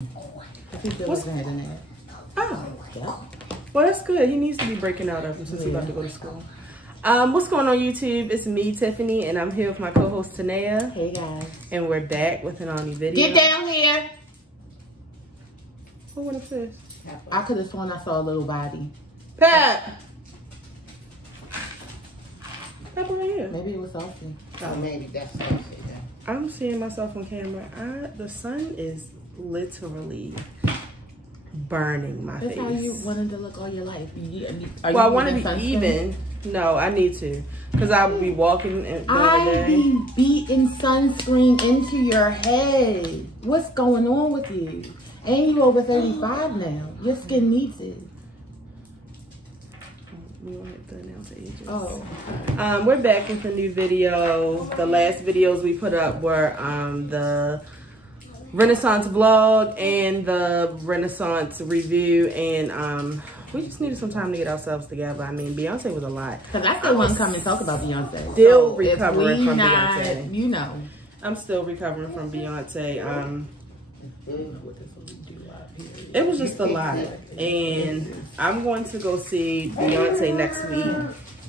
He still wasn't having that. Oh, Yeah. well, that's good. He needs to be breaking out of them since he's about to go to school. What's going on, YouTube? It's me, Tiffany, and I'm here with my co-host, Tanea. Hey, guys. And we're back with an Omni video. Get down here. What is this? I could have sworn I saw a little body. Pat! Pat right here. Maybe it was Sophie. Oh, maybe that's what I said. I'm seeing myself on camera. The sun is literally burning my face. That's how you wanted to look all your life. I want to be even. No, I need to. Because I'll be walking I be beating sunscreen into your head. What's going on with you? And you over 35 now. Your skin needs it. We don't have to announce ages. Oh. We're back with a new video. The last videos we put up were the Renaissance vlog and the Renaissance review, and we just needed some time to get ourselves together. I mean, Beyonce was a lot. Because I still want to come and talk about Beyonce. Still recovering from Beyonce. You know. I'm still recovering from Beyonce. It was just a lot, and I'm going to go see Beyonce next week,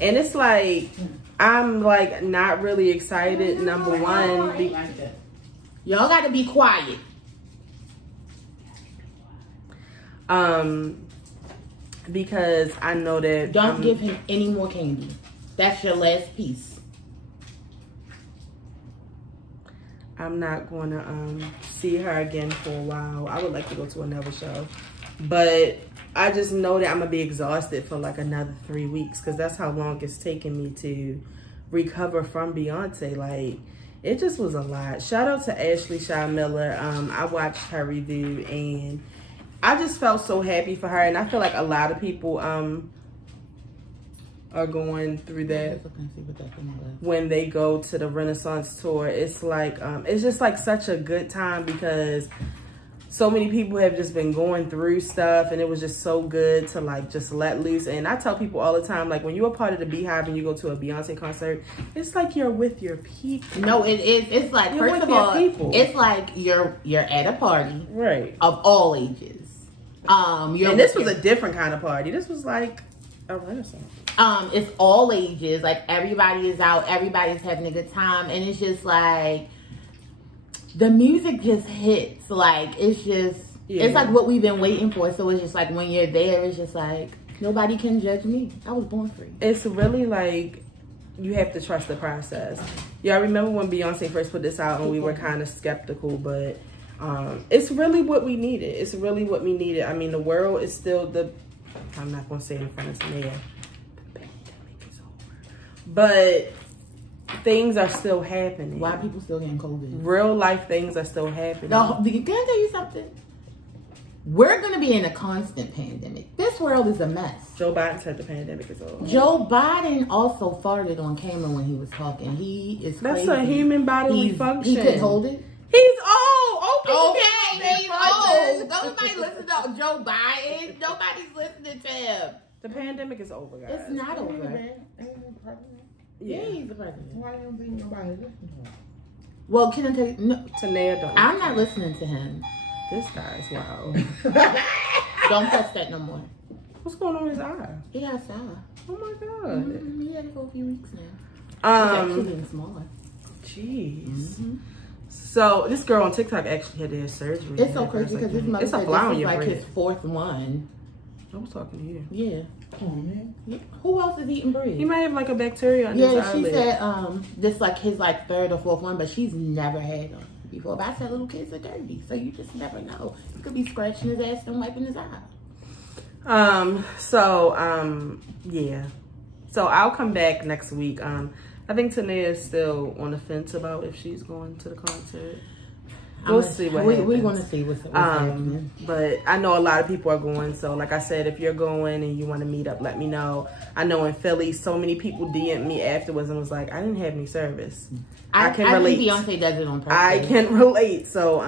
and it's like I'm like not really excited. Number one, y'all got to be quiet. Because I know that don't give him any more candy. That's your last piece. I'm not going to see her again for a while. I would like to go to another show. But I just know that I'm going to be exhausted for like another 3 weeks. Because that's how long it's taken me to recover from Beyonce. Like, it just was a lot. Shout out to Ashley Shaw Miller. I watched her review and I just felt so happy for her. And I feel like a lot of people are going through that when they go to the Renaissance tour. It's like it's just like such a good time because so many people have just been going through stuff, and it was just so good to like just let loose. And I tell people all the time, like when you're a part of the Beehive and you go to a Beyonce concert, it's like you're with your people. No, it is. It's like, you're first of all, it's like you're at a party, right, of all ages. And this was a different kind of party. This was like a Renaissance. It's all ages. Like everybody is out, everybody's having a good time, and it's just like the music just hits. Like it's just, it's like what we've been waiting for. So it's just like when you're there, it's just like nobody can judge me. I was born free. It's really like you have to trust the process. Yeah, I remember when Beyonce first put this out, and we were kind of skeptical, but it's really what we needed. It's really what we needed. I mean, the world is still I'm not gonna say it in front of Tanea. But things are still happening. Why people still getting COVID? Real life things are still happening. No, can I tell you something? We're going to be in a constant pandemic. This world is a mess. Joe Biden said the pandemic is over. Joe Biden also farted on camera when he was talking. He is crazy. That's a human bodily function. He couldn't hold it? He's old. Okay, he's old. Nobody listen to Joe Biden. Nobody's listening to him. The pandemic is over, guys. It's not over. Yeah, he's the president. Why don't think nobody listen to him? Well, can I tell you? No, Tanea don't. I'm not listening to him. This guy's wild. Don't touch that no more. What's going on with his eye? He got sour. Oh my god. He had it for a few weeks now. He's actually getting smaller. Jeez. So this girl on TikTok actually had to have surgery. It's so crazy because his mother said this is like his fourth one. I was talking to you. Yeah. Oh, man. Who else is eating bread? He might have like a bacteria on his eyelid. She said this like his like third or fourth one, but she's never had them before. But I said little kids are dirty, so you just never know. He could be scratching his ass and wiping his eye. Yeah. So I'll come back next week. I think Tanea is still on the fence about if she's going to the concert. We'll see what happens. We're going to see what's happening. But I know a lot of people are going. So like I said, if you're going and you want to meet up, let me know. I know in Philly, so many people DM'd me afterwards and was like, I didn't have any service. I can relate. Think Beyonce does it on purpose. I can relate. So,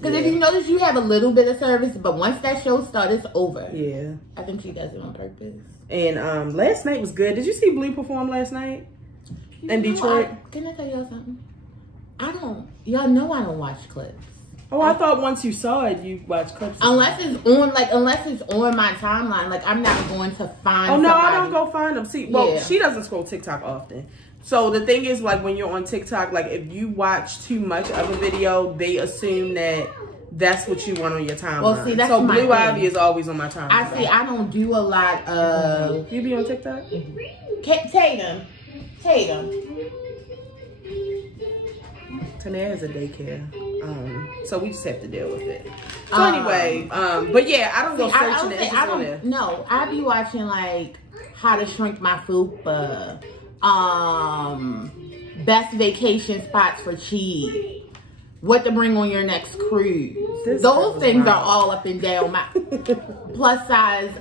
because if you notice, you have a little bit of service, but once that show starts, it's over. Yeah. I think she does it on purpose. And last night was good. Did you see Blue perform last night in Detroit? Can I tell y'all something? Y'all know I don't watch clips. Oh, I thought once you saw it, you watched clips. Unless it's on my timeline, like I'm not going to find. Oh no, somebody. I don't go find them. See, well, she doesn't scroll TikTok often. So the thing is, like when you're on TikTok, like if you watch too much of a video, they assume that that's what you want on your timeline. Well, see, that's so my Blue thing. Ivy is always on my timeline. I see. I don't do a lot of. You be on TikTok? Tatum. Tanae has a daycare, so we just have to deal with it. So anyway, but yeah, I don't go searching it. I don't. No, I be watching like How to Shrink My Fupa, best vacation spots for cheap, what to bring on your next cruise. Those things are all up and down my plus size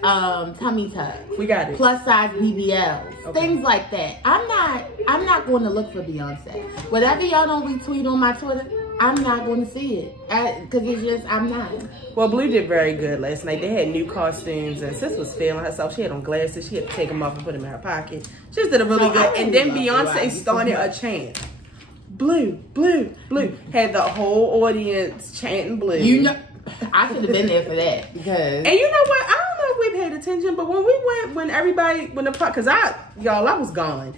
tummy tuck. We got it. Plus size BBLs, things like that. I'm not going to look for Beyonce. Whatever y'all don't retweet on my Twitter, I'm not going to see it because it's just I'm not. Well, Blue did very good last night. They had new costumes, and Sis was feeling herself. She had on glasses. She had to take them off and put them in her pocket. She just did a really good. And then Beyonce started a chant. Blue, blue, blue. Had the whole audience chanting blue. You know, I should have been there for that because. And you know what? I don't know if we paid attention, but when we went, when the part, cause I was gone.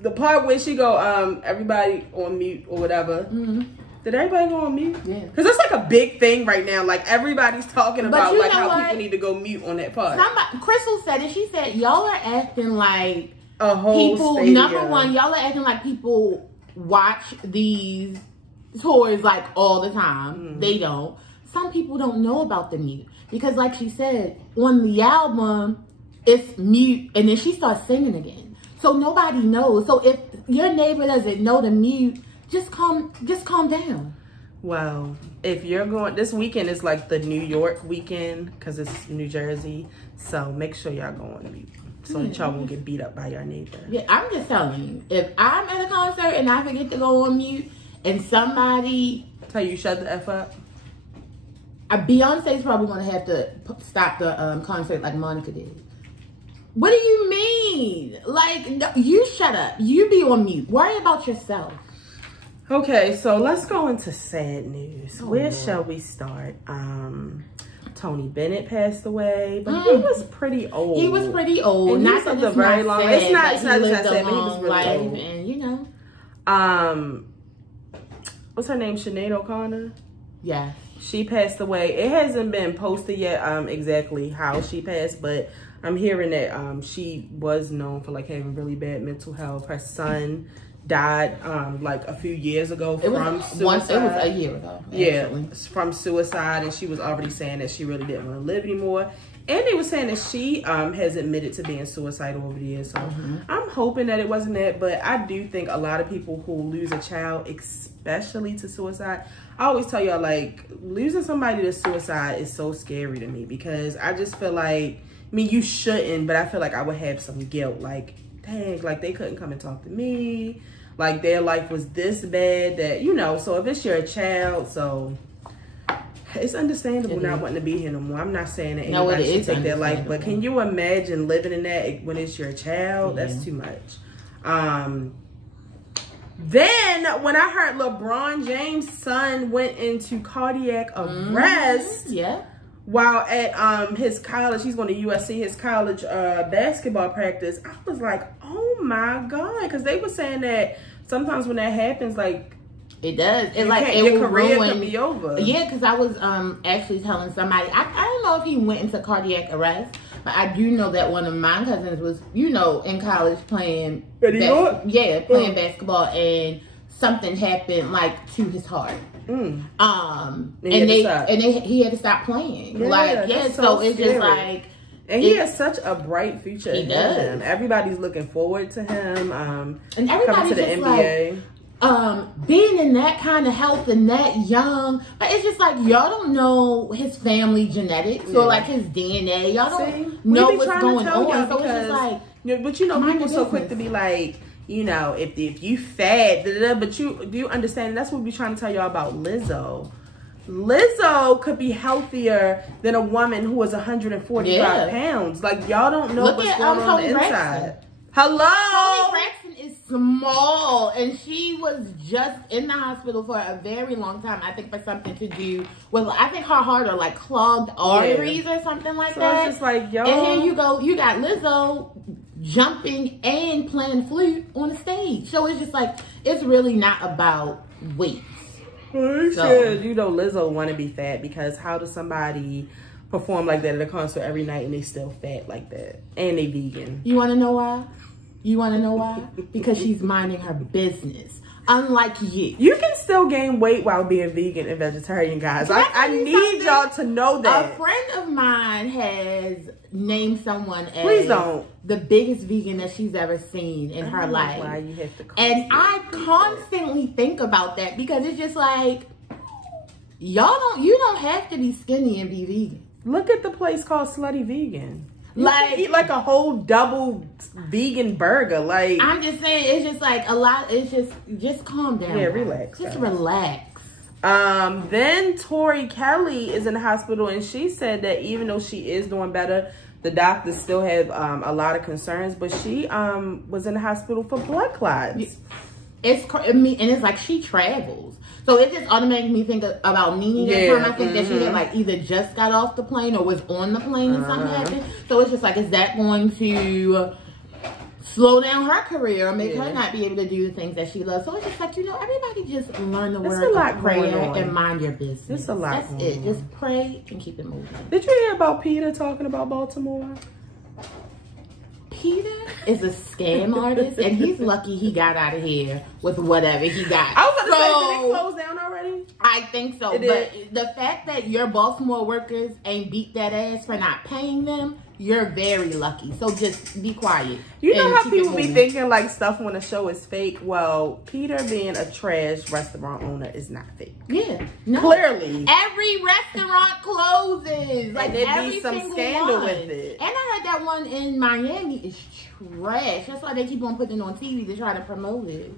The part where she go, everybody on mute or whatever. Mm-hmm. Did everybody go on mute? Yeah. Cause that's like a big thing right now. Like everybody's talking about like how people need to go mute on that part. Crystal said it. She said y'all are acting like a whole people. stadium. Number one, y'all are acting like people watch these tours like all the time. Mm. They don't. Some people don't know about the mute because, like she said, on the album, it's mute, and then she starts singing again. So nobody knows. So if your neighbor doesn't know the mute, just calm down. Well, if you're going, this weekend is like the New York weekend because it's New Jersey. So make sure y'all go on mute so that y'all won't get beat up by your neighbor. Yeah, I'm just telling you. If I'm at a concert and I forget to go on mute and somebody tell you shut the F up, Beyonce's probably going to have to stop the concert like Monica did. What do you mean? Like, no, you shut up. You be on mute. Worry about yourself. Okay, so let's go into sad news. Where shall we start? Tony Bennett passed away, but he was pretty old. He was pretty old. And not that it's very long. It's not sad, but he was really old. And you know, what's her name? Sinead O'Connor. Yeah, she passed away. It hasn't been posted yet. Exactly how she passed, but I'm hearing that she was known for like having really bad mental health. Her son died like a few years ago from suicide. It was a year ago. Actually. Yeah, from suicide, and she was already saying that she really didn't want to live anymore. And they were saying that she has admitted to being suicidal over the years. So I'm hoping that it wasn't that, but I do think a lot of people who lose a child, especially to suicide, I always tell y'all, like, losing somebody to suicide is so scary to me because I just feel like, I mean, you shouldn't, but I feel like I would have some guilt. Like, dang, like they couldn't come and talk to me. Like their life was this bad that, you know, so if it's your child, so it's understandable not wanting to be here no more. I'm not saying that anybody should take their life, but can you imagine living in that when it's your child? That's too much. Then when I heard LeBron James' son went into cardiac arrest, while at his college, he's going to USC, his college basketball practice, I was like, oh my God, because they were saying that sometimes when that happens, like, it does. It your career could be over. Yeah, because I was actually telling somebody, I don't know if he went into cardiac arrest, but I do know that one of my cousins was, you know, in college playing basketball, and something happened like to his heart. He had to stop playing. So it's just like, and he has such a bright future. He does. Everybody's looking forward to him. And everybody's coming to the NBA. Being in that kind of health and that young, but it's just like y'all don't know his family genetics or like his DNA. Y'all don't know what's going on. So it's just like, but you know, people are so quick to be like, you know, if you fat, but do you understand? That's what we're trying to tell y'all about Lizzo. Lizzo could be healthier than a woman who was 145 pounds. Like, y'all don't know what's going on the inside. Hello? Tony Braxton is small, and she was just in the hospital for a very long time. I think for something to do with, I think her heart or like clogged arteries or something like that. So it's just like, yo. And here you go, you got Lizzo jumping and playing flute on the stage. So it's just like, it's really not about weight. You know, Lizzo want to be fat, because how does somebody perform like that at a concert every night and they still fat like that? And they vegan. You want to know why? You want to know why? Because she's minding her business. Unlike you. You can still gain weight while being vegan and vegetarian, guys. I need y'all to know that. A friend of mine has named someone as Please don't. the biggest vegan that she's ever seen in her life. Why you have to and I constantly think about that, because it's just like, you don't have to be skinny and be vegan. Look at the place called Slutty Vegan. You Like, can eat like a whole double vegan burger. Like, I'm just saying, it's just like a lot. It's just calm down. Yeah, relax. Just relax. Then Tori Kelly is in the hospital, and she said that even though she is doing better, the doctors still have a lot of concerns. But she was in the hospital for blood clots. And it's like she travels. So it just automatically me think about Nene that time. I think that she had like either just got off the plane or was on the plane and something happened. So it's just like, is that going to slow down her career or make her not be able to do the things that she loves? So it's just like, everybody just learn the word of prayer and mind your business. It's a lot. That's it. Just pray and keep it moving. Did you hear about Peter talking about Baltimore? Peter is a scam artist, and he's lucky he got out of here with whatever he got. I was about to say, did it close down already? I think so. But the fact that your Baltimore workers ain't beat that ass for not paying them, you're very lucky. So just be quiet. You know how people be thinking like stuff when a show is fake? Well, Peter being a trash restaurant owner is not fake. Yeah. No. Clearly. Every restaurant closes. Like, there be some scandal with it. And I heard that one in Miami is trash. That's why they keep on putting it on TV to try to promote it.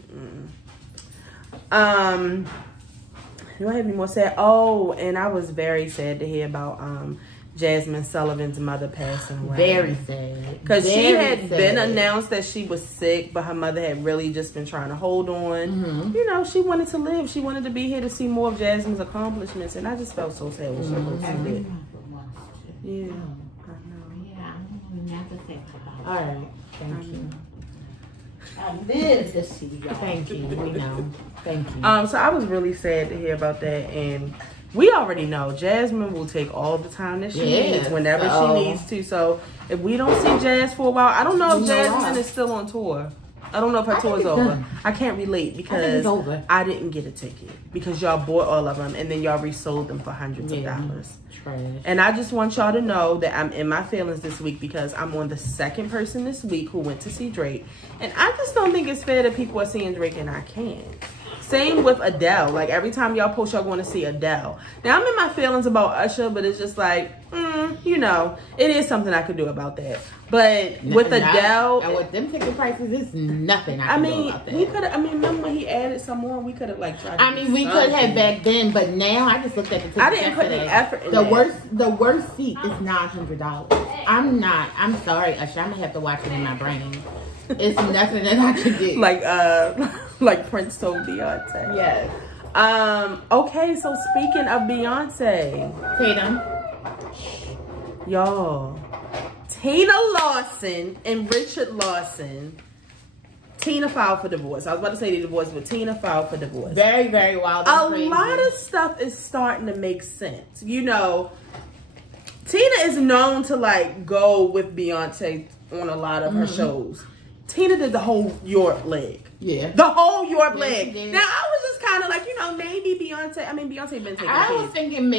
Do I have any more sad? Oh, and I was very sad to hear about Jasmine Sullivan's mother passing away. Very sad. Because she had been announced that she was sick, but her mother had really just been trying to hold on. You know, she wanted to live. She wanted to be here to see more of Jasmine's accomplishments, and I just felt so sad when she posted it. Yeah, I know. Yeah, I don't have to think about it. All right. Thank you. I live to see y'all. Thank you. We know. Thank you. So I was really sad to hear about that, and we already know Jasmine will take all the time that she needs whenever she needs to. So if we don't see Jazz for a while, I don't know if Jasmine is still on tour. I don't know if her tour is over. Done. I can't relate because I didn't get a ticket because y'all bought all of them and then y'all resold them for hundreds of dollars. Trash. And I just want y'all to know that I'm in my feelings this week because I'm on the second person this week who went to see Drake. And I just don't think it's fair that people are seeing Drake and I can't. Same with Adele. Like, every time y'all post y'all going to see Adele. Now, I'm in my feelings about Usher, but it's just like, you know, it is something I could do about that. But with Adele... And with them ticket prices, it's nothing I can do about that. We could have... I mean, remember when he added some more? We could have, like, tried to we could have back then, but now I just looked at the ticket. I didn't put any effort in The worst seat is $900. I'm sorry, Usher. I'm going to have to watch it in my brain. It's nothing that I can do. Like Prince told Beyonce. Yes. Okay, so speaking of Beyonce. Tatum. Y'all. Tina Lawson and Richard Lawson. Tina filed for divorce. I was about to say the divorce, but Tina filed for divorce. Very, very wild. A lot of stuff is starting to make sense. You know, Tina is known to, like, go with Beyonce on a lot of her shows. Tina did the whole York leg. Yeah. The whole York leg. Now, I was just kind of like, you know, maybe Beyonce, Beyonce been taking I was thinking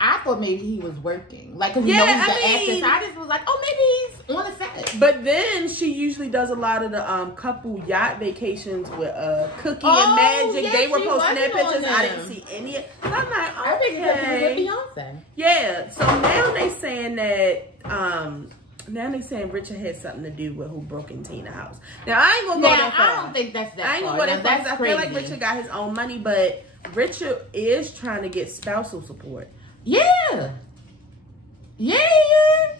I thought maybe he was working. Like, because he's the actor. So I just was like, oh, maybe he's on the set. But then she usually does a lot of the couple yacht vacations with Cookie and Magic. Yes, they were posting their pictures. I didn't see any of it. I'm like, I think it's with Beyonce. Yeah. So now they saying that... now they saying Richard had something to do with who broke in Tina's house. Now, I ain't gonna go that far. I don't think that's that far. I ain't gonna go that far. I feel like Richard got his own money, but Richard is trying to get spousal support. Yeah. Yeah, he is.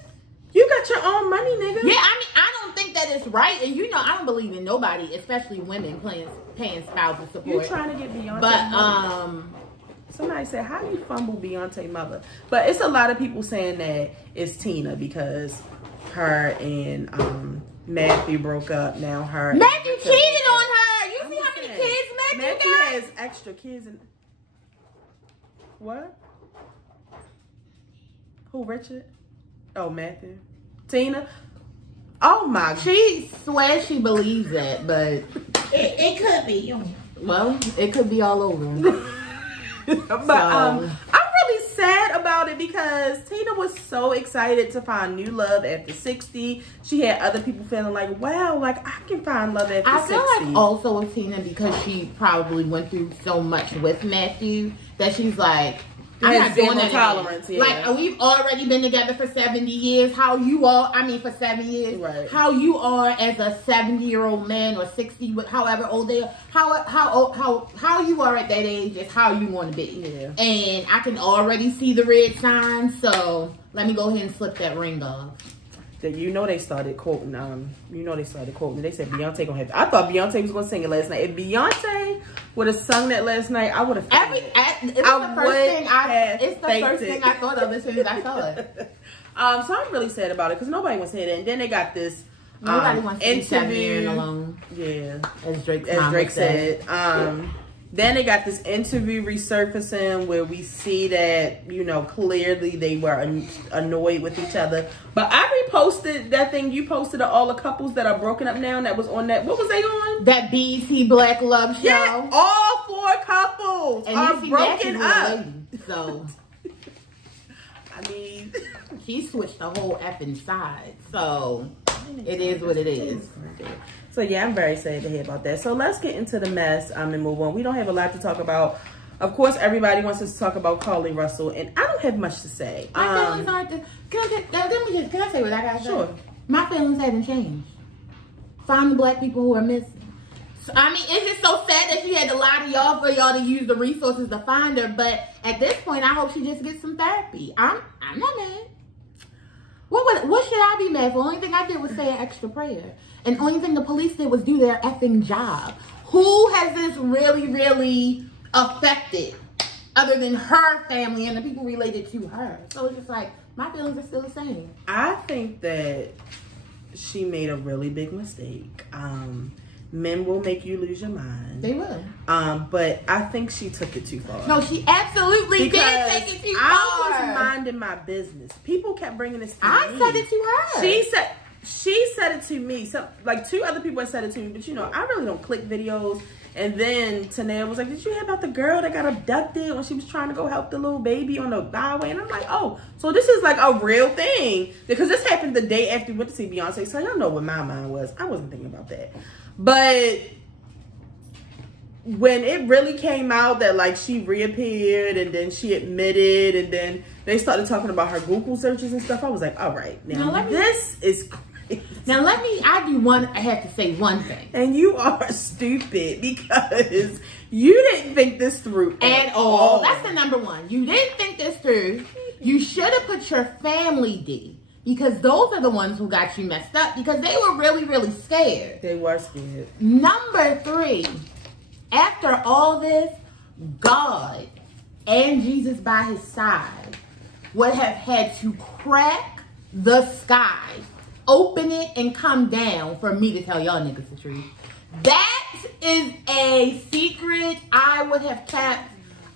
You got your own money, nigga. Yeah, I don't think that it's right. And you know, I don't believe in nobody, especially women, paying spousal support. You're trying to get Beyonce. But somebody said, how do you fumble Beyonce mother? But it's a lot of people saying that it's Tina because her and Matthew broke up. Now Matthew cheated on her. You see how many kids Matthew got? has extra kids. What? Who, Richard? Oh, Matthew. Tina? Oh, my God. She swears she believes that, but... It could be. Well, it could be all over. But I'm really sad about it because Tina was so excited to find new love after 60. She had other people feeling like, wow, like I can find love after 60. I feel like also with Tina, because she probably went through so much with Matthew, that she's like, I'm not doing that tolerance. Yeah. Like, we've already been together for 70 years. For 7 years. Right. How you are as a 70-year-old man or 60, however old they are. How you are at that age is how you want to be. Yeah. And I can already see the red signs, so let me go ahead and slip that ring off. That they started quoting. They said Beyonce gonna have. I thought Beyonce was gonna sing it last night. If Beyonce would have sung that last night, I would have. It's the first thing I thought of as soon as I saw it. So I'm really sad about it because nobody wants to hear that. And then they got this. Nobody wants to be 7 years interview alone. Yeah, as Drake said. Then they got this interview resurfacing where we see that, clearly they were annoyed with each other. But I reposted that thing you posted of all the couples that are broken up now that was on that. What was they on? That BET Black Love Show. Yeah, all 4 couples are broken up. So, I mean, she switched the whole effing side. So, it is what it is. So yeah, I'm very sad to hear about that. So let's get into the mess and move on. We don't have a lot to talk about. Of course, everybody wants us to talk about Carlee Russell, and I don't have much to say. My feelings aren't. Can I say what I got to say? Sure. My feelings haven't changed. Find the black people who are missing. So, I mean, it's just so sad that she had to lie to y'all for y'all to use the resources to find her. But at this point, I hope she just gets some therapy. I'm not mad. What should I be mad for? The only thing I did was say an extra prayer. And the only thing the police did was do their effing job. Who has this really, really affected other than her family and the people related to her? So it's just like, my feelings are still the same. I think that she made a really big mistake. Men will make you lose your mind. They will. But I think she took it too far. No, she absolutely did take it too far. I was minding my business. People kept bringing this to me. I said it to her. She said it to me. So, like 2 other people had said it to me. But I really don't click videos. And then Tanea was like, did you hear about the girl that got abducted when she was trying to go help the little baby on the highway? And I'm like, oh, so this is like a real thing. Because this happened the day after we went to see Beyonce. So y'all know what my mind was. I wasn't thinking about that. But when it really came out that like she reappeared and then she admitted and then they started talking about her Google searches and stuff, I was like, all right, now this is crazy. Now I have to say one thing. And you are stupid because you didn't think this through at all. That's the number one. You didn't think this through. You should have put your family D. Because those are the ones who got you messed up. Because they were really, really scared. They were scared. Number 3. After all this, God and Jesus by his side would have had to crack the sky, open it, and come down for me to tell y'all niggas the truth. That is a secret I would have kept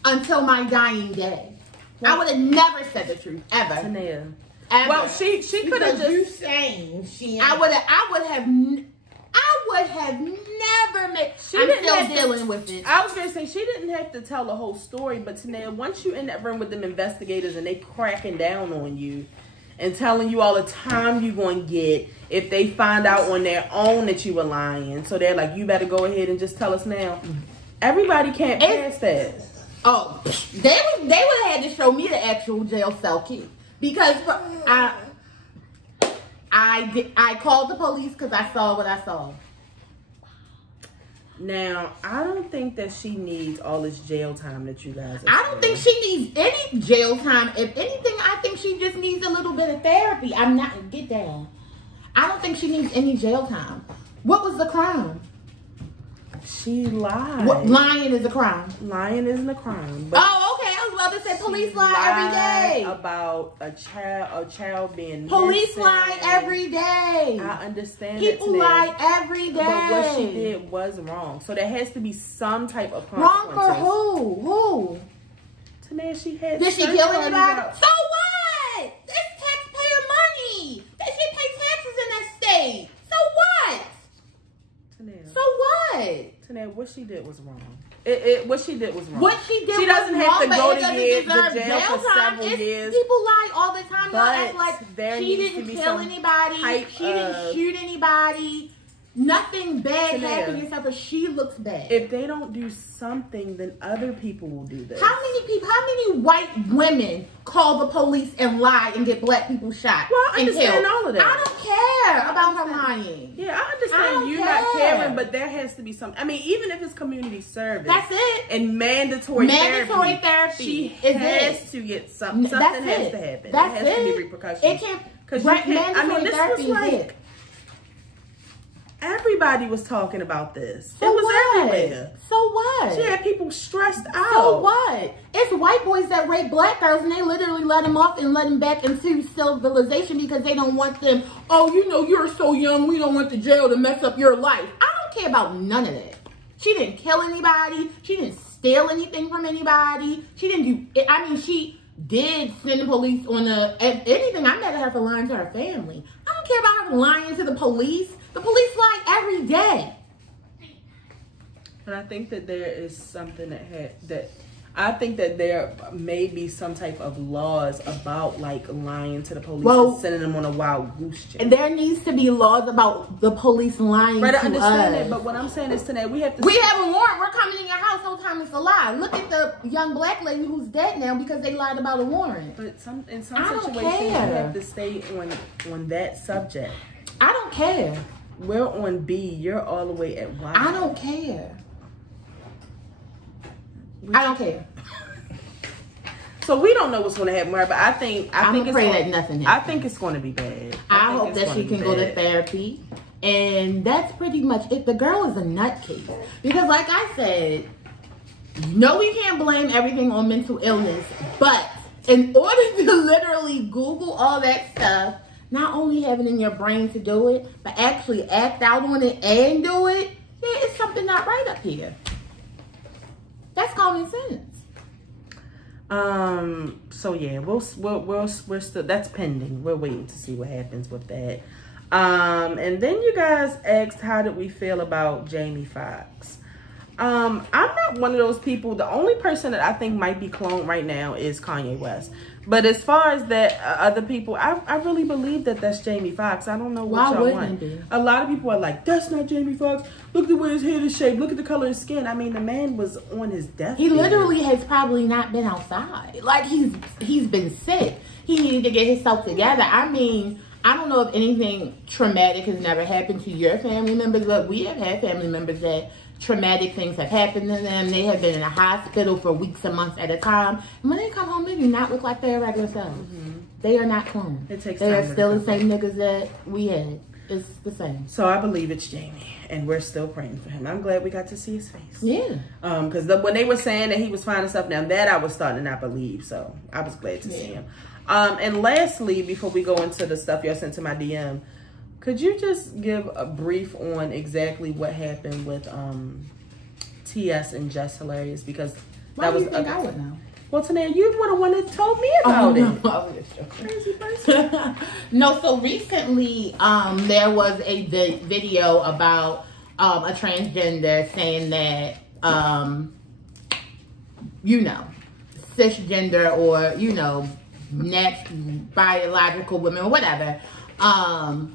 until my dying day. I would have never said the truth, ever. Tanea. Ever. Well, she could have just. You saying she. I would have never made. I'm still dealing with it. I was gonna say she didn't have to tell the whole story, but Tanea, once you in that room with them investigators and they cracking down on you and telling you all the time you gonna get if they find out on their own that you were lying, so they're like, you better go ahead and just tell us now. Everybody can't pass that. Oh, they would have had to show me the actual jail cell key. Because I called the police because I saw what I saw. Now, I don't think that she needs all this jail time that you guys are I don't think she needs any jail time. If anything, I think she just needs a little bit of therapy. Get down. I don't think she needs any jail time. What was the crime? She lied. Lying is a crime. Lying isn't a crime. But oh, okay. I was about to say police lie every day. About a child being police missing. Lie every day. I understand. People lie every day. But what she did was wrong. So there has to be some type of consequences. Wrong for who? Who? Tanae, she had. Did she kill anybody? So what? It's taxpayer money. They should pay taxes in that state. So what? Tanae. So what? Tanae, what she did was wrong. What she did was wrong. What she did she doesn't was have wrong, to go to jail for several years. People lie all the time. But act like she didn't kill anybody. She didn't shoot anybody. Nothing bad happened to her, but she looks bad. If they don't do something, then other people will do this. How many white women call the police and lie and get black people shot? Well, I understand all of that. I don't care about her lying. Yeah, I understand you not caring, but there has to be some. I mean, even if it's community service, that's it. And mandatory therapy. She has to get something. Something has to happen. That's there has to be repercussions. It can't. Because mandatory therapy is it. Everybody was talking about this. So it was everywhere. So what? She had people stressed out. So what? It's white boys that rape black girls and they literally let them off and let them back into civilization because they don't want them. Oh, you know, you're so young. We don't want the jail to mess up your life. I don't care about none of that. She didn't kill anybody. She didn't steal anything from anybody. She didn't do it. I mean, she did send the police on if anything. I mad at her for lying to her family. I don't care about her lying to the police. The police lie every day. And I think that there is something I think that there may be some type of laws about like lying to the police and sending them on a wild goose chase. And there needs to be laws about the police lying to us. I understand it, but what I'm saying is today we have a warrant. We're coming in your house. Whole time it's a lie. Look at the young black lady who's dead now because they lied about a warrant. But in some situations you have to stay on that subject. I don't care. We're on B. You're all the way at Y. I don't care. I don't care. So we don't know what's going to happen, but I think that nothing happens. I think it's going to be bad. I hope that she can go to therapy, and that's pretty much it. The girl is a nutcase because, like I said, no, we can't blame everything on mental illness, but in order to literally Google all that stuff. Not only have it in your brain to do it, but actually act out on it and do it, yeah, it's something not right up here. That's common sense. So yeah, we're still, that's pending. We're waiting to see what happens with that. And then you guys asked, how did we feel about Jamie Foxx? I'm not one of those people. The only person that I think might be cloned right now is Kanye West. But as far as that other people, I really believe that that's Jamie Foxx. I don't know what y'all want. A lot of people are like, that's not Jamie Foxx. Look at the way his head is shaped. Look at the color of his skin. I mean, the man was on his deathbed. He literally has probably not been outside. Like, he's been sick. He needed to get himself together. I mean, I don't know if anything traumatic has never happened to your family members, but we have had family members that traumatic things have happened to them. They have been in a hospital for weeks and months at a time. And when they come home, they do not look like their regular selves. They are not cloned. They are still the same niggas that we had. It's the same. So I believe it's Jamie, and we're still praying for him. I'm glad we got to see his face. Yeah. Because when they were saying that he was fine and stuff, now that I was starting to not believe. So I was glad to see him. And lastly, before we go into the stuff y'all sent to my DM, could you just give a brief on exactly what happened with TS and Jess Hilarious? Because why do you think I would know? Well, Tanae, you were the one that told me about it. Crazy person. No, so recently there was a video about a transgender saying that, you know, cisgender or, you know, biological women or whatever,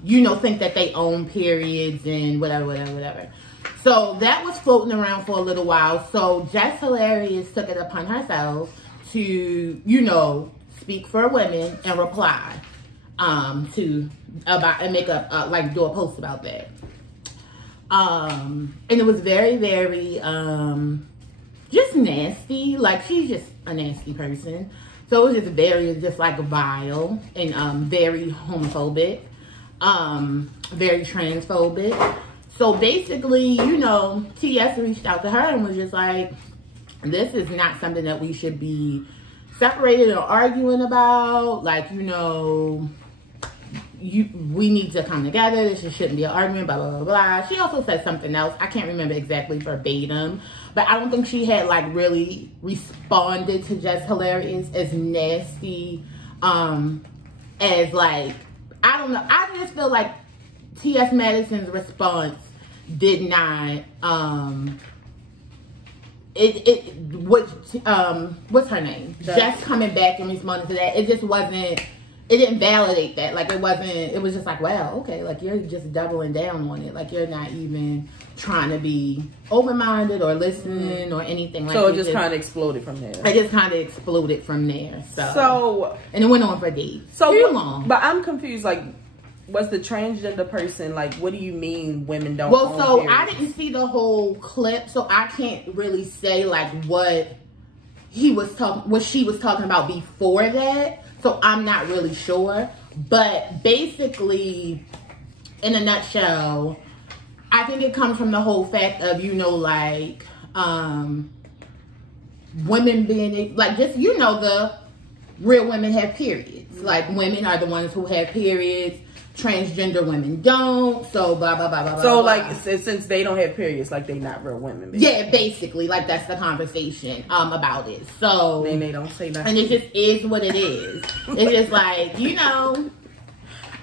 you know, think that they own periods and whatever. So that was floating around for a little while. So Jess Hilarious took it upon herself to, you know, speak for women and reply and make a like do a post about that. And it was very, very just nasty. Like, she's just a nasty person. So it was just very, just like vile and very homophobic. very transphobic. So basically, you know, TS reached out to her and was just like, this is not something that we should be separated or arguing about. Like, you know, we need to come together. This shouldn't be an argument, blah, blah, blah, blah. She also said something else. I can't remember exactly verbatim, but I don't think she had, like, really responded to Jess Hilarious as nasty as, like, I don't know. I just feel like T.S. Madison's response did not, what's her name? Jess coming back and responding to that, it just wasn't, it didn't validate that. Like, it was just like, wow, okay, like, you're just doubling down on it. Like, you're not even trying to be open-minded or listening or anything like that. So it just kind of exploded from there. It just kind of exploded from there. So and it went on for days. So too long. But I'm confused, like, was the transgender person, like, what do you mean women don't Well, own so periods? I didn't see the whole clip, so I can't really say, like, what she was talking about before that. So I'm not really sure. But basically, in a nutshell, I think it comes from the whole fact of, you know, like, women being, like, just, you know, the real women have periods. Like, women are the ones who have periods. Transgender women don't. So, blah, blah, blah, blah, So, blah, like, blah. since they don't have periods, like, they not real women. Basically. Yeah, basically. Like, that's the conversation about it. So, and they don't say nothing. And it just is what it is. It's just like, you know.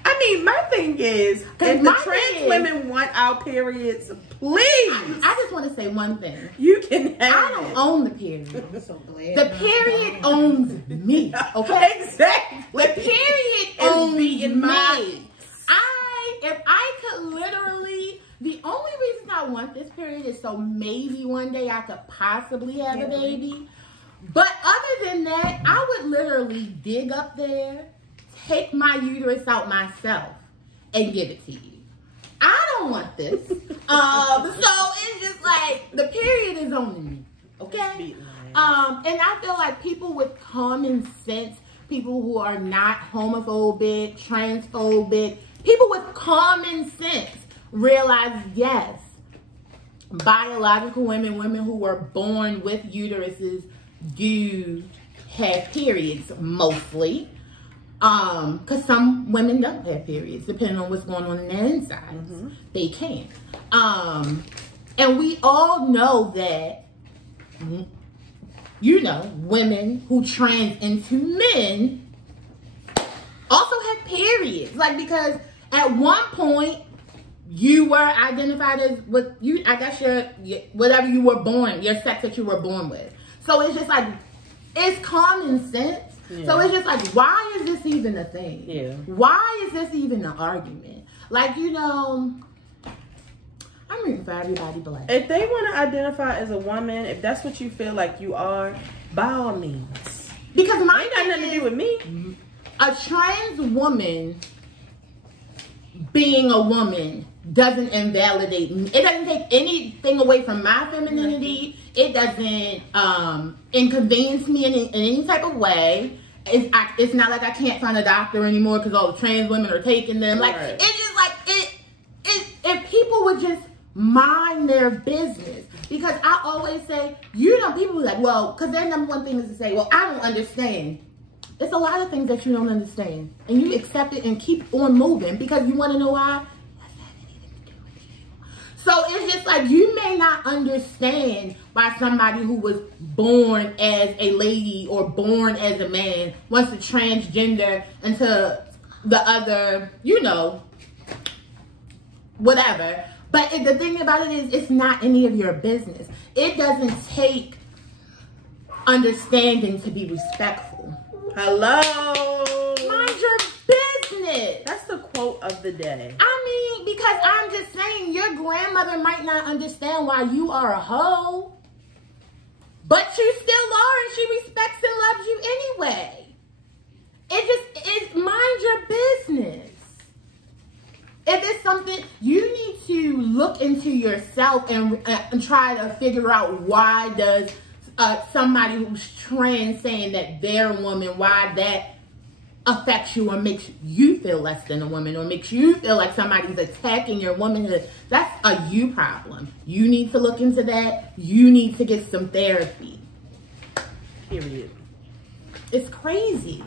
I mean, my thing is, if the trans women want our periods, please. I just want to say one thing. You can have I don't own the period. I'm so glad. The period owns me. Okay? Exactly. The period owns me. If I could literally, the only reason I want this period is so maybe one day I could possibly have a baby. But other than that, I would literally dig up there, take my uterus out myself, and give it to you. I don't want this. So it's just like, the period is on me. Okay? And I feel like people with common sense, people who are not homophobic, transphobic, people with common sense realize, yes, biological women, women who were born with uteruses do have periods mostly. Because some women don't have periods, depending on what's going on in their insides. They can. And we all know that, you know, women who trans into men also have periods. Like, because at one point, you were identified as what you, I guess whatever you were born, your sex that you were born with. So it's just like, it's common sense. Yeah. So it's just like, why is this even a thing? Yeah. Why is this even an argument? Like, you know, I'm rooting for everybody black. If they want to identify as a woman, if that's what you feel like you are, by all means. Because mine ain't got nothing to do with me. A trans woman being a woman doesn't invalidate me. It doesn't take anything away from my femininity. It doesn't inconvenience me in any type of way. It's not like I can't find a doctor anymore because all the trans women are taking them. Like, it's just like, if people would just mind their business. Because I always say, you know, people are like, well, because their number one thing is to say, well, I don't understand. It's a lot of things that you don't understand. And you accept it and keep on moving because you want to know why? So it's just like, you may not understand why somebody who was born as a lady or born as a man wants to transgender into the other, you know, whatever. But the thing about it is, it's not any of your business. It doesn't take understanding to be respectful. Hello. Mind your business. That's the quote of the day. I mean, because I'm just saying, your grandmother might not understand why you are a hoe, but you still are, and she respects and loves you anyway. It's mind your business. If it's something, you need to look into yourself and try to figure out, why does somebody who's trans saying that they're a woman, why that affects you or makes you feel less than a woman or makes you feel like somebody's attacking your womanhood, that's a you problem. You need to look into that. You need to get some therapy. Period. It's crazy.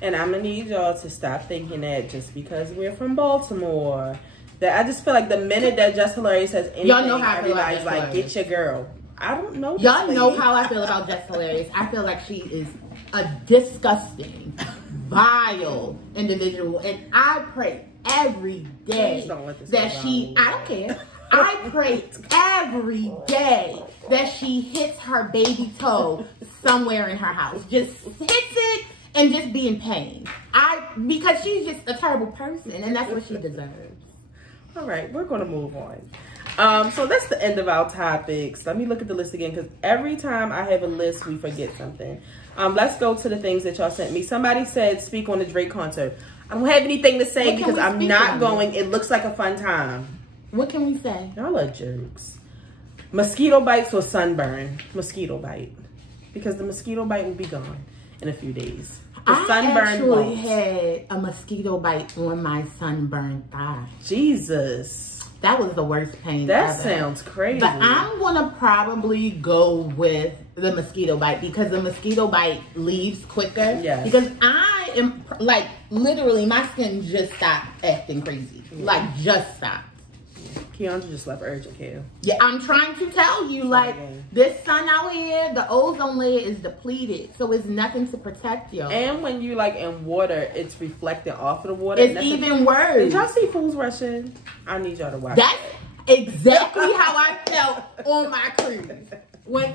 And I'm going to need y'all to stop thinking that just because we're from Baltimore, that I just feel like the minute that Jess Hilarious has anything, y'all know how I feel about everybody's Jess like, Hilarious. get your girl. I don't know. Y'all know how I feel about Jess Hilarious. I feel like she is a disgusting, vile individual. And I pray every day that she, I don't care. I pray every day that she hits her baby toe somewhere in her house. Just hits it and just be in pain. Because she's just a terrible person and that's what she deserves. All right, we're going to move on. So that's the end of our topics. Let me look at the list again because every time I have a list, we forget something. Let's go to the things that y'all sent me. Somebody said, speak on the Drake concert. I don't have anything to say because I'm not going. It looks like a fun time. What can we say? Y'all are jerks. Mosquito bites or sunburn? Mosquito bite. Because the mosquito bite will be gone in a few days. The sunburn actually had a mosquito bite on my sunburned thigh. Jesus. That was the worst pain That ever. sounds crazy. But I'm going to probably go with the mosquito bite because the mosquito bite leaves quicker. Yes. Because I am, like, literally, my skin just stopped acting crazy. Yeah. Like, just stopped. Keandra just left urgent care. Yeah, I'm trying to tell you, like, this sun out here, the ozone layer is depleted. So it's nothing to protect you. And when you, like, in water, it's reflecting off of the water. It's even worse. Did y'all see Fools Rushing? I need y'all to watch That's exactly how I felt on my cruise. When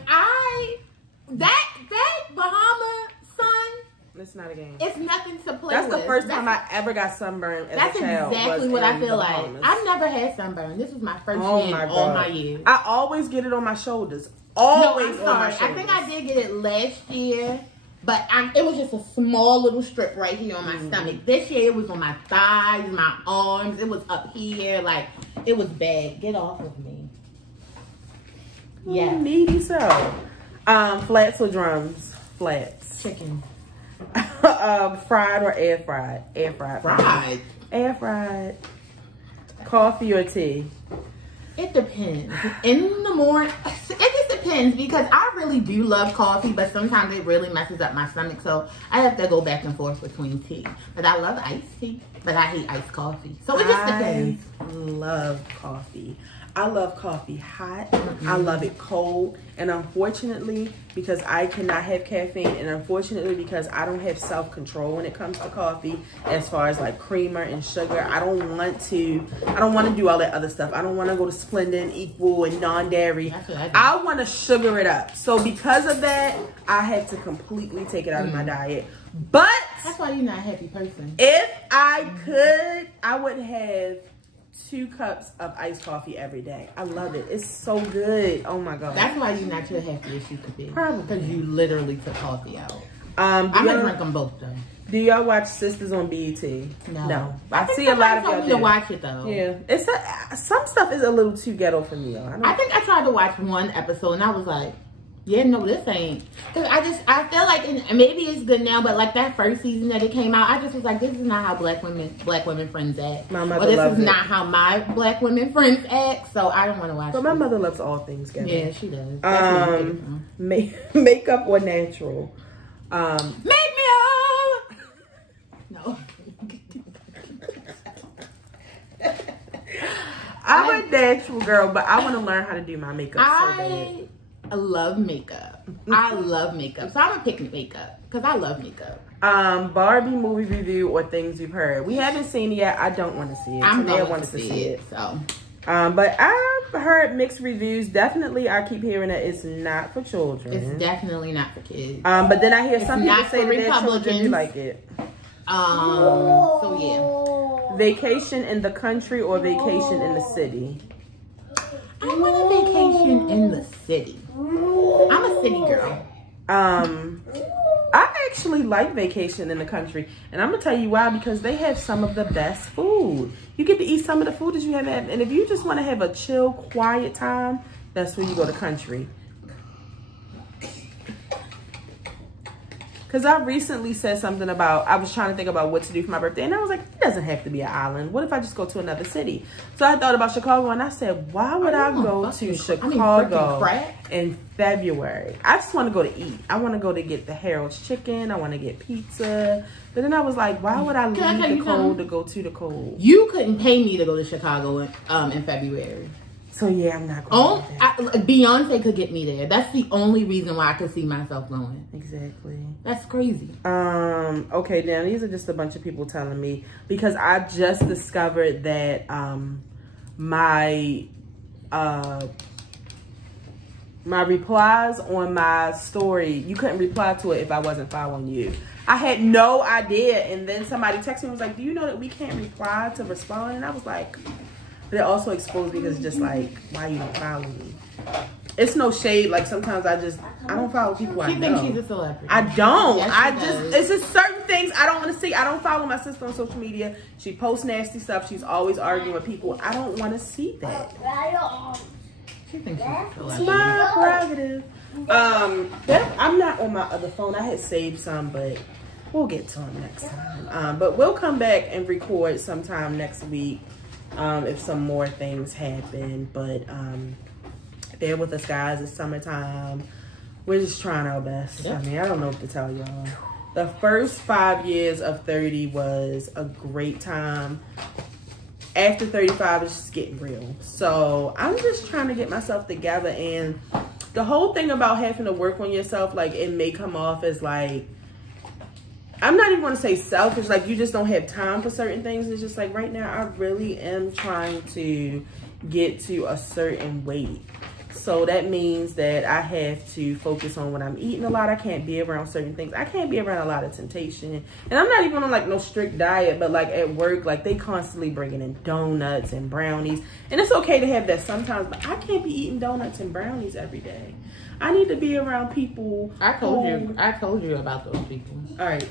that Bahama sun, it's not a game. It's nothing to play with. That's the first time I ever got sunburned as a child. That's exactly what I feel like. I've never had sunburn. This was my first year in all my years. I always get it on my shoulders. Always on my shoulders. I think I did get it last year, but it was just a small little strip right here on my stomach. This year it was on my thighs, my arms. It was up here. Like, it was bad. Get off of me. Yeah. Needy so. Flats or drums? Flats. Chicken. Fried or air fried? Air fried. Fried. Air fried. Coffee or tea? It depends. In the morning, it just depends because I really do love coffee, but sometimes it really messes up my stomach. So I have to go back and forth between tea. But I love iced tea, but I hate iced coffee. So it just depends. I love coffee. I love coffee hot. I love it cold. And unfortunately, because I cannot have caffeine, and unfortunately because I don't have self-control when it comes to coffee, as far as like creamer and sugar, I don't want to do all that other stuff. I don't want to go to Splenda and Equal and non-dairy. I want to sugar it up. So because of that, I have to completely take it out of my diet. But that's why you're not a happy person. If I could, I would have 2 cups of iced coffee every day. I love it. It's so good. Oh my God. That's why you're not your happiest you could be. Probably. Because you literally took coffee out. I'm going to drink them both though. Do y'all watch Sisters on BET? No. I see a lot of y'all to watch it though. Yeah. Some stuff is a little too ghetto for me though. I think I tried to watch one episode and I was like, yeah, no, this ain't. Because I feel like, and maybe it's good now, but like that first season that it came out, I just was like, this is not how black women friends act. My mother this is not how my black women friends act, so I don't want to watch it. But my mother loves all things ghetto. Yeah, she does. Makeup or natural? Make me all. No. I'm a natural girl, but I want to learn how to do my makeup so bad. I love makeup. I love makeup. So I'm gonna pick makeup because I love makeup. Barbie movie review or things you've heard. We haven't seen it yet. I don't want to see it. I'm going to see it. So. But I've heard mixed reviews. Definitely, I keep hearing that it's not for children. It's definitely not for kids. But then I hear some people say that their children do like it. So yeah. Vacation in the country or vacation in the city? I want a vacation in the city. I'm a city girl. I actually like vacation in the country. And I'm going to tell you why. Because they have some of the best food. You get to eat some of the food that you have. And if you just want to have a chill, quiet time, that's where you go to country. Because I recently said something about, I was trying to think about what to do for my birthday. And I was like, it doesn't have to be an island. What if I just go to another city? So I thought about Chicago and I said, why would I go to Chicago in February? I just want to go to eat. I want to go to get the Harold's chicken. I want to get pizza. But then I was like, why would I leave the cold to go to the cold? You couldn't pay me to go to Chicago in February. So yeah, I'm not going. Beyonce could get me there. That's the only reason why I could see myself going. Exactly. That's crazy. Okay, now these are just a bunch of people telling me, because I just discovered that my replies on my story, you couldn't reply to it if I wasn't following you. I had no idea, and then somebody texted me and was like, do you know that we can't reply to respond? And I was like, but it also exposed me because it's just like, why you don't follow me? It's no shade. Like, sometimes I don't follow people I know. She thinks she's a celebrity. I don't. Yes, it's just certain things I don't want to see. I don't follow my sister on social media. She posts nasty stuff. She's always arguing with people. I don't want to see that. She thinks she's a celebrity. It's my prerogative. I'm not on my other phone. I had saved some, but we'll get to them next time. But we'll come back and record sometime next week. If some more things happen, but bear with us, guys. It's summertime. We're just trying our best. I mean, I don't know what to tell y'all. The first 5 years of 30 was a great time. After 35, it's just getting real. So I'm just trying to get myself together, and the whole thing about having to work on yourself, like, it may come off as like, I'm not even going to say selfish, like you just don't have time for certain things. It's just like right now I really am trying to get to a certain weight. So that means that I have to focus on what I'm eating a lot. I can't be around certain things. I can't be around a lot of temptation. And I'm not even on like no strict diet, but like at work, like they constantly bringing in donuts and brownies. And it's okay to have that sometimes, but I can't be eating donuts and brownies every day. I need to be around people. I told you about those people. All right.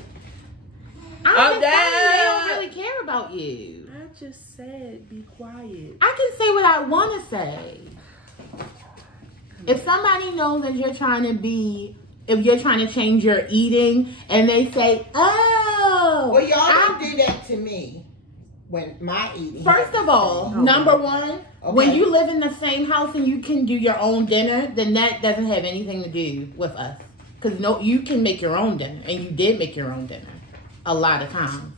They don't really care about you. I just said be quiet. I can say what I want to say. If somebody knows that you're trying to change your eating, and they say, oh, well, y'all don't do that to me when my eating. First of all, number one, when you live in the same house and you can do your own dinner, then that doesn't have anything to do with us. Because you can make your own dinner, and you did make your own dinner a lot of times.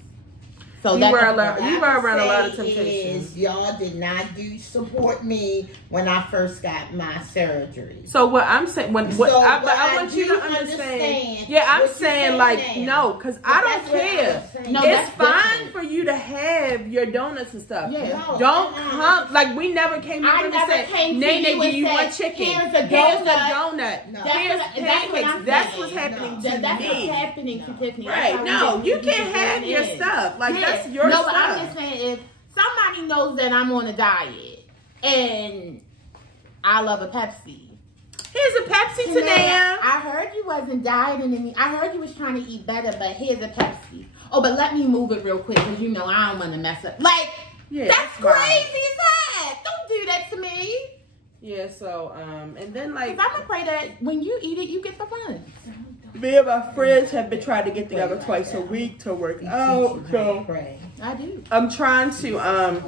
So you were around a lot of temptations. Y'all did not support me when I first got my surgery. So what I'm saying, I want you to understand. Yeah, I'm saying like no, because I don't care. No, it's fine for you to have your donuts and stuff. Yeah. No, don't come like we never came over and said, Nene, do you want chicken? Here's a donut. No. Here's pancakes. That's what's happening to me. That's what's happening to Tiffany. Right? No, you can't have your stuff. Like that's your stuff. No, but I'm just saying, if somebody knows that I'm on a diet and I love a Pepsi. Here's a Pepsi today. I heard you wasn't dieting. I heard you was trying to eat better, but here's a Pepsi. Oh, but let me move it real quick because you know I don't want to mess up. Like, that's crazy as heck. Don't do that to me. Yeah, so, and then like... Because I'm afraid that when you eat it, you get the fun. Me and my friends have been trying to get together twice a week to work out, so... I do. I'm trying to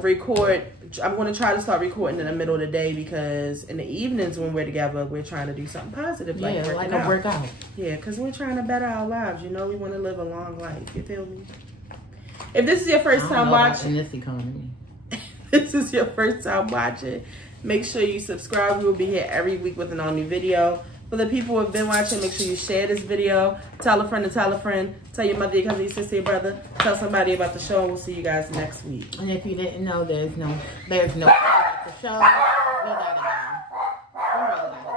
record. I'm going to try to start recording in the middle of the day because in the evenings when we're together, we're trying to do something positive, like a workout. Yeah, because we're trying to better our lives. You know, we want to live a long life. You feel me? If this is your first time watching, in this economy, this is your first time watching, make sure you subscribe. We will be here every week with an all new video. For the people who have been watching, make sure you share this video. Tell a friend to tell a friend. Tell your mother, your cousin, your sister, your brother. Tell somebody about the show, and we'll see you guys next week. And if you didn't know, there's no about the show. We gotta go.